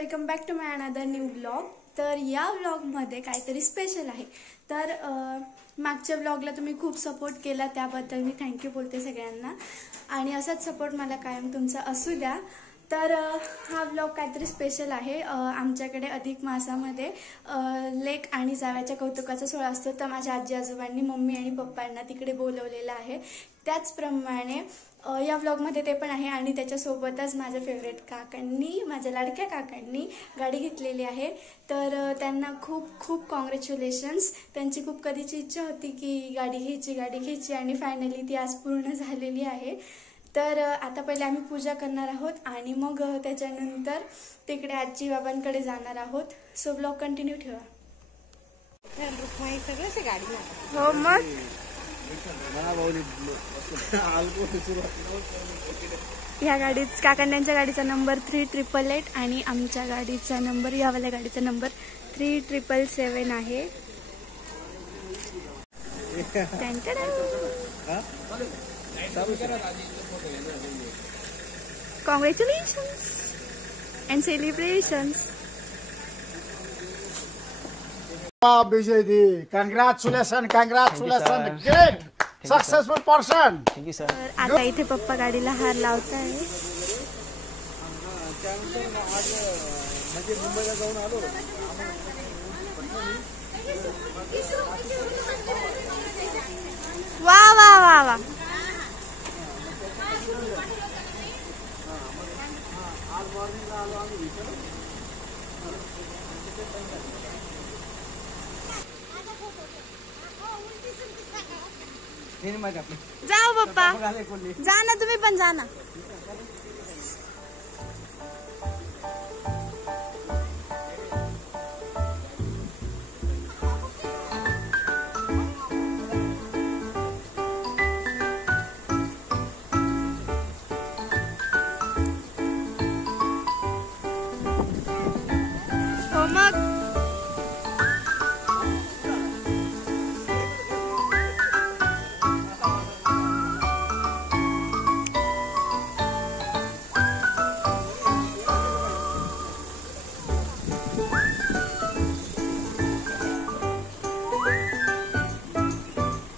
Welcome back to my another new blog. तर या व्लॉगमध्ये काहीतरी स्पेशल आहे। तर मागच्या व्लॉगला तुम्ही खूप सपोर्ट केला, त्याबद्दल मी थँक्यू बोलते सगळ्यांना आणि असाच सपोर्ट मला कायम तुमचा असू द्या। तर हा व्लॉग काहीतरी स्पेशल आहे। आमच्याकडे अधिक मासामध्ये लेक आणि जावयाच्या कौतुकाचा सोहळा असतो, तर माझ्या आजी आजोबांनी मम्मी आणि पप्पांना तिकडे बोलवलेलं आहे। त्याचप्रमाणे या व्लॉगमध्ये ते पण आहे आणि त्याच्यासोबतच माझ्या फेवरेट काकांनी, माझ्या लाडक्या काकांनी गाडी घेतलेली आहे। तर त्यांना खूप खूप कॉंग्रॅच्युलेशन्स। त्यांची खूप कधीची इच्छा होती की गाडी घ्यायची आणि फायनली ती आज पूर्ण झालेली आहे। तर आता पहिले आम्ही पूजा करणार आहोत आणि मग त्याच्यानंतर तिकडे आजी बाबांकडे जाणार आहोत। सो ब्लॉग कंटिन्यू ठेवा। हो मग या गाडीत काकांच्या गाडीचा नंबर 3888 आणि आमच्या गाडीचा नंबर, यावाल्या गाडीचा नंबर 3777 आहे। Congratulations and celebrations. Congratulations. Great. Successful person. Thank you, sir. आता इथे पप्पा गाडीला हार लावताय। वा वा वा वा। जाओ पप्पा, जा ना, तुम्ही पण जा ना। हो मग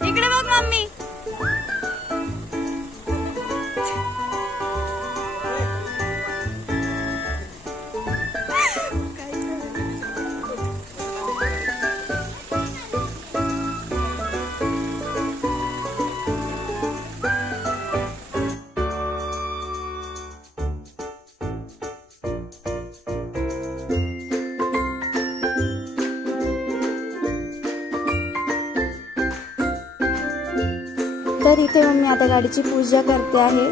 इकडे बघ मम्मी। तर इथे मम्मी आता गाडीची पूजा करते आहे।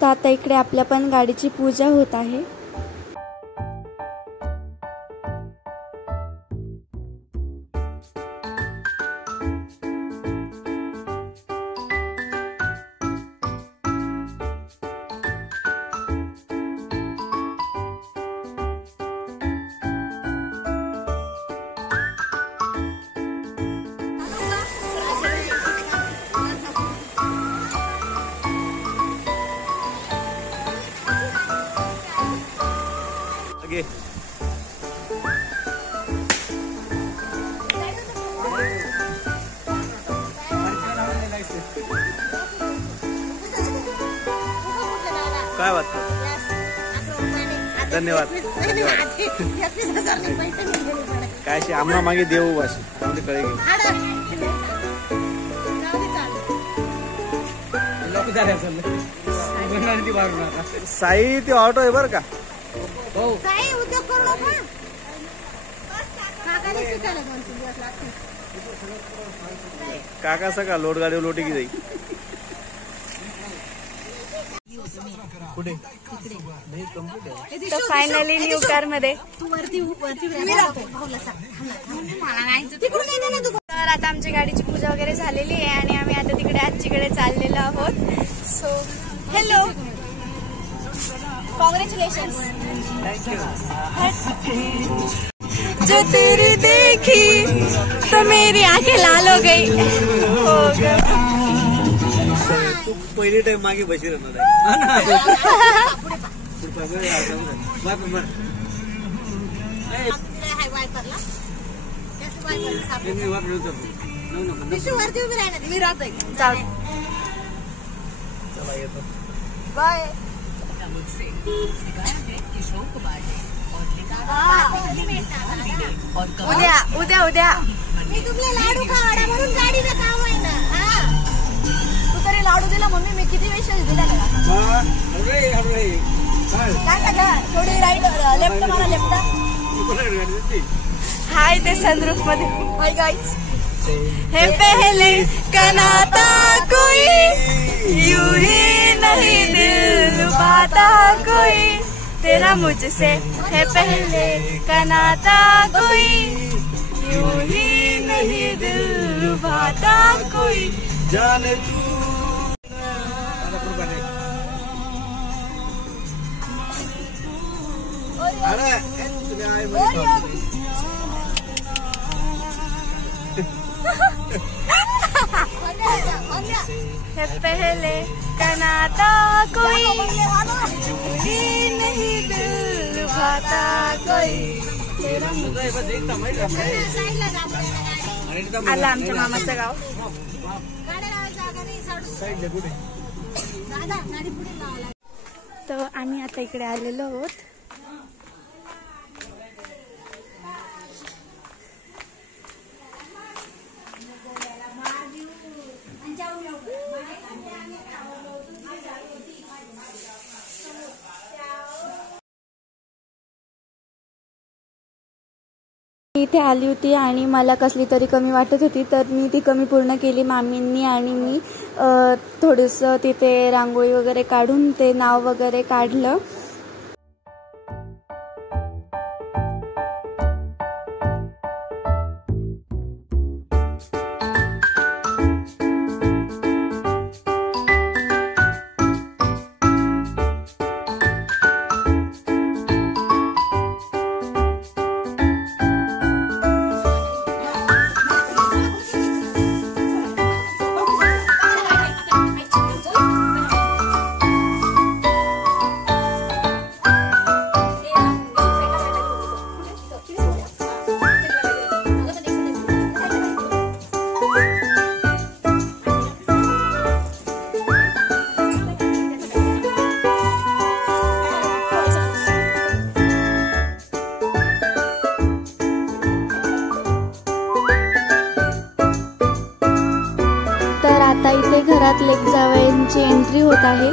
तर आता इकडे आपल्या पण गाडीची पूजा होत आहे। काय बात, धन्यवाद काय आम्हाला मागे देऊ बस कळे साई ती ऑटो आहे बर का। काका सका लोट गाडी लोटी की जाई। कुठे तर फायनली न्यू कार मध्ये तर आता आमच्या गाडीची पूजा वगैरे झालेली आहे आणि आम्ही आता तिकडे आजीकडे चाललेलो आहोत. So hello, congratulations. जो तेरी देखी तो मेरी आंखें लाल हो गई. तू पहिली टाइम मागे बशी राहणार मी राहतोय. बाय. उद्या उद्या उद्या मी तुला लाडू खावाडा म्हणून गाडीचं काम आहे ना. तू तरी लाडू दिला मम्मी, मी किती वेळेस दिला का? काय का थोडी राईट लेफ्ट मारा लेफ्ट. हाय ते सनरूफ मध्ये. Hi guys. है पहले का नाता कोई यूं ही नहीं दिल लुभाता कोई तेरा मुझसे है पहले का नाता कोई यूं ही नहीं दिल लुभाता कोई जाने तू. है पहले का नाता कोई ही नहीं दिल लुभाता कोई तेरा. आला आमच्या मामाचं गाव. तर आम्ही आता इकडे आलेलो आहोत. इथे आली होती आणि मला कसली तरी कमी वाटत होती, तर मी ती कमी पूर्ण केली मामींनी आणि मी थोडंसं तिथे रांगोळी वगैरे काढून ते नाव वगैरे काढलं. आता इथे घरात लेक जावयांची एंट्री होत आहे.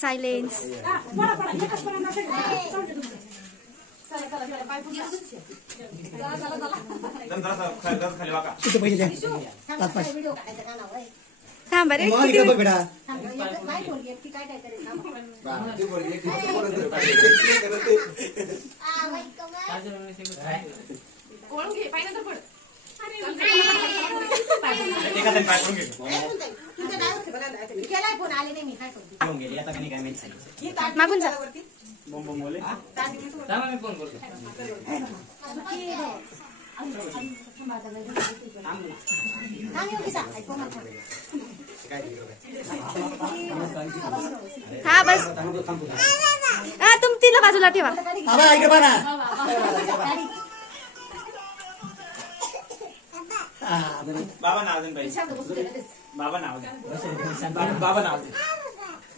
सायलेन्स. थांब रे. मागून जा. हा बस. हा तुम तिला बाजूला ठेवा. बाबा नाव दे बाई. बाबा नाव दे. बाबा नाव दे.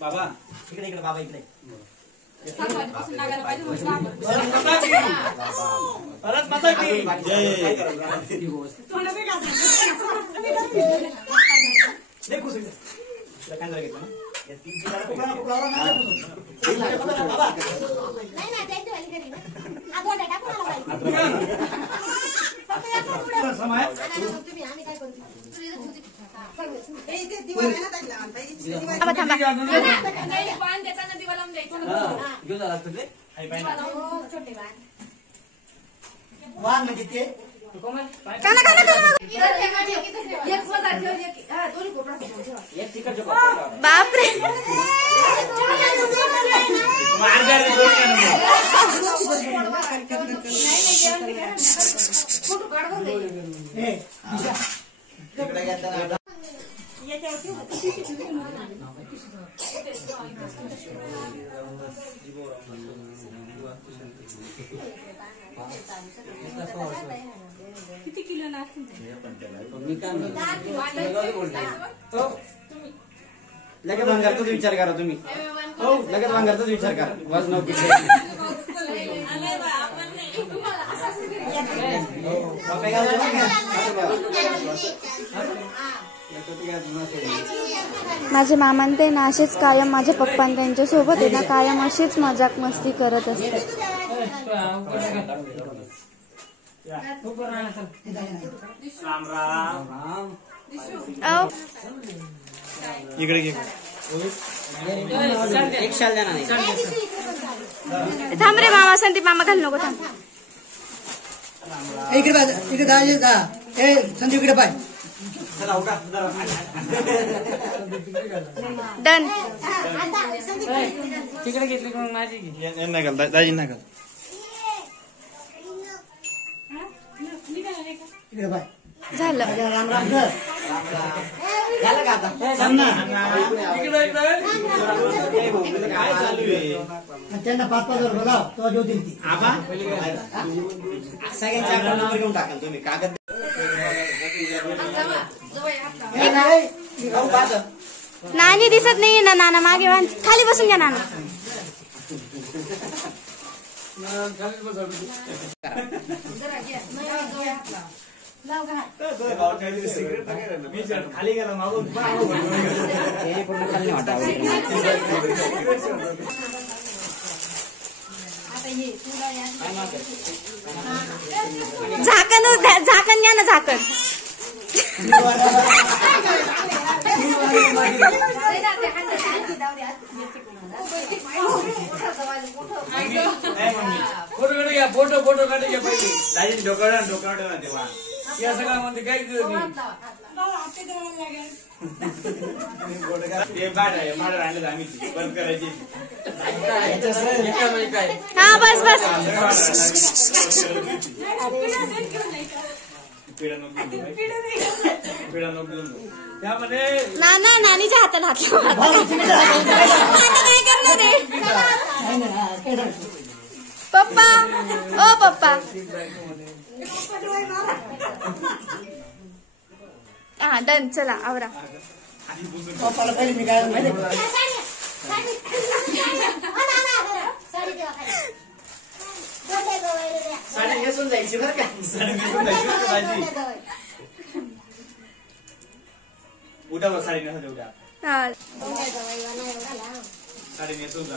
बाबा इकडे इकडे बाबा इकडे. परत माता की जय. देखो सुन काय झालं घेतलं ना या तीन चिराला कोकळा बाबा नाही ना त्यांची वाली घरी ना आगोडा टाकून आला बाई. समय तुम्ही आम्ही काय करतो थांबा थांबा. वाण म्हणजे ते काना काना काना. बापरे. किती किलो नाचून लगेच भांगारचाच विचार करा तुम्ही. लगेच भांगारचाच विचार करा. वजन माझे मामान ते ना असेच कायम माझ्या पप्पान त्यांच्या सोबत आहे ना कायम अशीच मजाक मस्ती करत असते. इकडे घे. एक शाल द्या ना. थांब रे मामा. संदीप मामा घाल नको. थांब. इकडे संदीप इकडे पाय. डन. तिकडे घेतली मग माझी नाही घाल दाजी नाही घाल. इकडे पाय. झालं. झालं का आता. त्यांना 5,000 बोलाव तो देतील ती. सगळ्यांच्या अकाउंटवर घेऊन टाकाल तुम्ही कागद. नानी दिसत नाहीये ना. नाना मागे खाली बसून घ्या नाना. खाली गेला मागून झाकण झाकण घ्या ना. झाकण. फोटो फोटो काढून घ्या पहिले. दाजी डोकावडा ना तेव्हा या सगळ्या मध्ये काय ते भाडं राहिलं आम्ही बंद करायची. हा बस बस. पिढा नको देऊन त्यामध्ये नाना नानीच्या हाताला हात लावा. काय करणार आहे पप्पा. ओ पप्पा. हा डन. चला आवरा. पप्पाला पहिले मी काय माहिती साडी नेसून जायची बरं का. साडी नेसून जायची दाजी. जाऊ साडी नेसा तेवढ्या हा. साडी नेसून जा.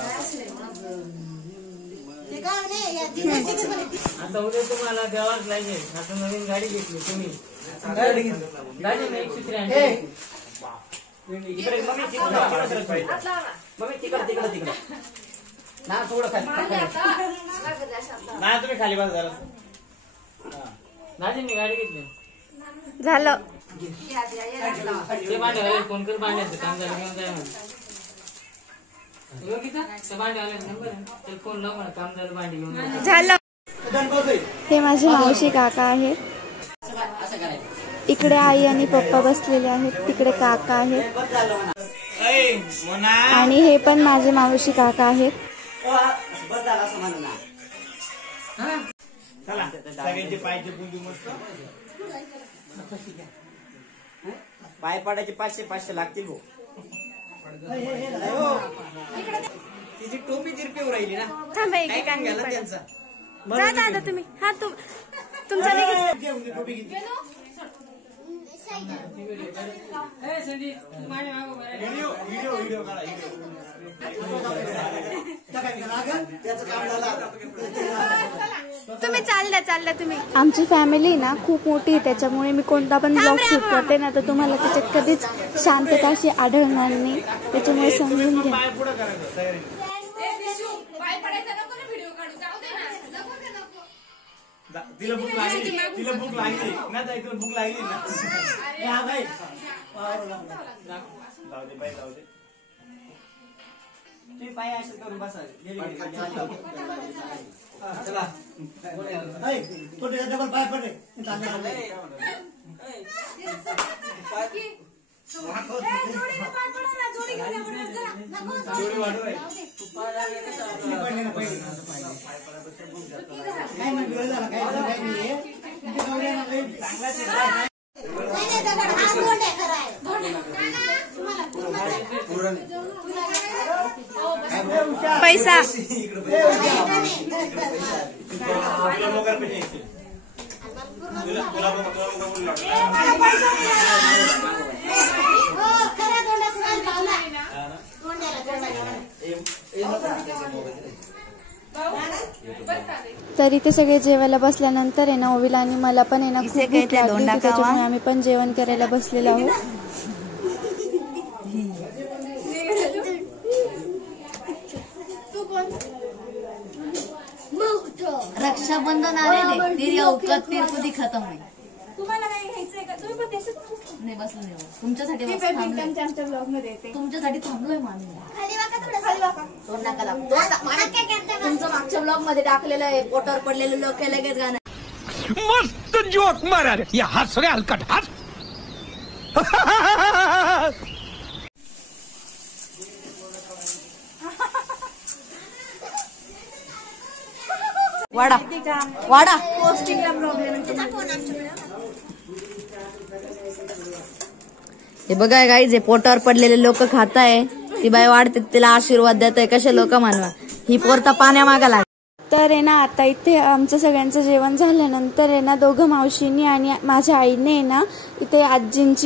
ते काय नाही या दिवसाची पण आता उद्या तुम्हाला द्यावाच लागेल. आता नवीन गाडी घेतली तुम्ही. गाडी नाही 183. इकडे मम्मी तिकडे ना थोडं खाली. नाही तुम्ही खाली बसा जरा. दाजींनी गाडी घेतली. झालं. ते भांड्यावाले फोन कर, भांड्याचं काम झालं घेऊन जाय म्हणून. योगिता त्या भांड्यावाल्याचा नंबर आहे. त्याला फोन लाव म्हणा, काम झालं भांडी घेऊन जा. झालं. हे माझे मावशी काका आहेत. इकडे आई आणि पप्पा बसलेले आहेत, तिकडे काका आहेत ऐ, मोना. आणि हे पण माझे मावशी काका आहेत. चला सगळ्यांचे पायचे पुंजू मस्त. पाय पाडायचे 500 लागतील भाऊ. तिची टोपी तिरपीवर राहिली ना. थांबा काय एक काम घ्यायला त्यांचा. जा दादा तुम्ही. हा तुमचा नाही. व्हिडिओ काढा. तुम्ही चालल्या तुम्ही. आमची फॅमिली ना खूप मोठी आहे, त्याच्यामुळे मी कोणता पण ब्लॉग शूट करते ना तर तुम्हाला त्याच्यात कधीच शांतता अशी आढळणार नाही, त्याच्यामुळे समजून घ्या. पाय पुढं करायचं तयारी. तिला भूक लागली ना ताई, तिला भूक लागली ना. जाऊ दे बाई, जाऊ दे. तुम्ही पाय असं करून बसा. चला डबल पाय पडले. जोडी वाढू आहे. नाही दगड हा गोंड आहे खरा आहे. पैसा हो खरा गोंडा सुद्धा पावला गोंड्याला तरी ते सगळे जेवायला बसल्यानंतर आहे ना ओवीला आणि मला पण आहे ना खूप भूक लागली होती, त्याच्यामुळे आम्ही पण जेवण करायला बसलेलो आहोत. रक्षाबंधन आले तेरी औकात तेरे को दिखाता हूं. तुम्हाला काही घ्यायचंय का? तुम्ही पण देशात नाही बसलं नाही तुमच्यासाठी ती बस पण थांबलोय. पिंकांच्या आमच्या ब्लॉग मध्ये येते. तुमच्यासाठी थांबलोय मामी. खाली वाका थोडं खाली वाका. तोंड नका लागू. तुमचं मागच्या ब्लॉग मध्ये टाकलेलं आहे पोटावर पडलेलं लोक लगेच गाणं. मस्त जोक मारा रे या हस रे हलकट हस. वाडा वाडा. पोस्टिंगला प्रॉब्लेम. हे बघा गाईज, हे पोटावर पडलेले लोक खाताय. ती बाई वाढते तिला आशीर्वाद देत आहे. कसे लोक मानवा. ही पोरता पाण्या मागाला. तर आहे ना आता इथे आमचं सगळ्यांचं जेवण झाल्यानंतर आहे ना दोघं मावशींनी आणि माझ्या आईने आहे ना इथे आजींची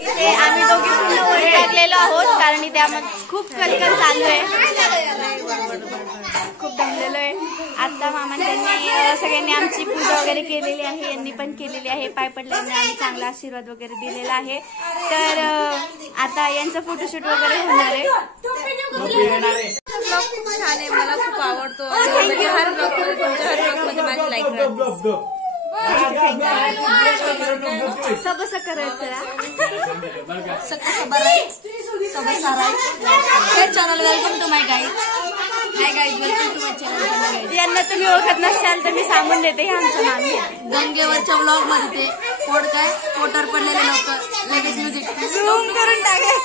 इथे आम्ही दोघी पूर्ण वैतागलेलो आहोत कारण इथे आम्हाला खूप कलकल चालू आहे, खूप दमलेलो आहे. आता मामांनी त्यांनी सगळ्यांनी आमची पूजा वगैरे केलेली आहे, यांनी पण केलेली आहे. पाय पडल्याने आम्ही चांगला आशीर्वाद वगैरे दिलेला आहे. तर आता यांचं फोटोशूट वगैरे होणार आहे. खूप छान आहे, मला खूप आवडतो. हर ब्लॉग मध्ये माझी लाईक सबसं करायचं channel welcome to my guys. Hi guys, welcome to my channel. यांना तुम्ही ओळखत नसाल तर मी सांगून देते, हे आमचं मामी आहे. गंगेवरच्या ब्लॉग मध्ये ते पोटावर पडलेले लोक लगेच म्युझिक झूम करून टाका.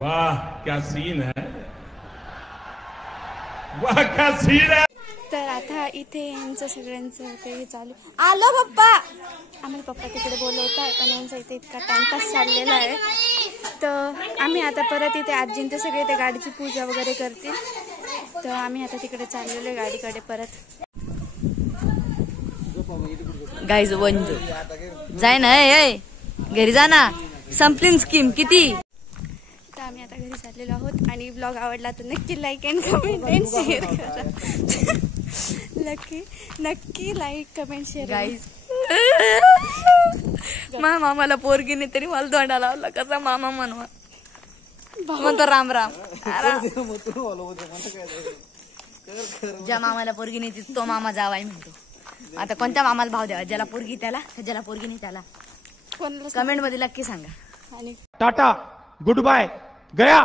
वाह क्या सीन है, वाह क्या सीन है. तर आता इथे यांचं सगळ्यांचं ते चालू. आलो पप्पा. आम्हाला पप्पा तिकडे बोलवत आहे पण यांचा इथे इतका टाइमपास चाललेला आहे. तर आम्ही आता परत इथे आजीं ते सगळे ते गाडीची पूजा वगैरे करतील. तर आम्ही आता तिकडे चाललेलो आहे गाडीकडे परत. गाईज वंजो जाय ना, ए घरी जा ना, संपलीन स्कीम किती. तर आम्ही आता घरी चाललेलो आहोत आणि ब्लॉग आवडला तर नक्की like and comment and share करा. नक्की लाईक कमेंट शेअर. गाईज मा मामाला पोरगीने तरी मला दोंडा लावला, कसा मामा म्हणवा म्हणतो राम राम. ज्या मामाला पोरगी नाही तो मामा जावाय म्हणतो. आता कोणत्या मामाला भाव द्यावा, ज्याला पोरगी त्याला, ज्याला पोरगी नाही त्याला. कोणाला कमेंट मध्ये नक्की सांगा. आणि टाटा गुड बाय गया.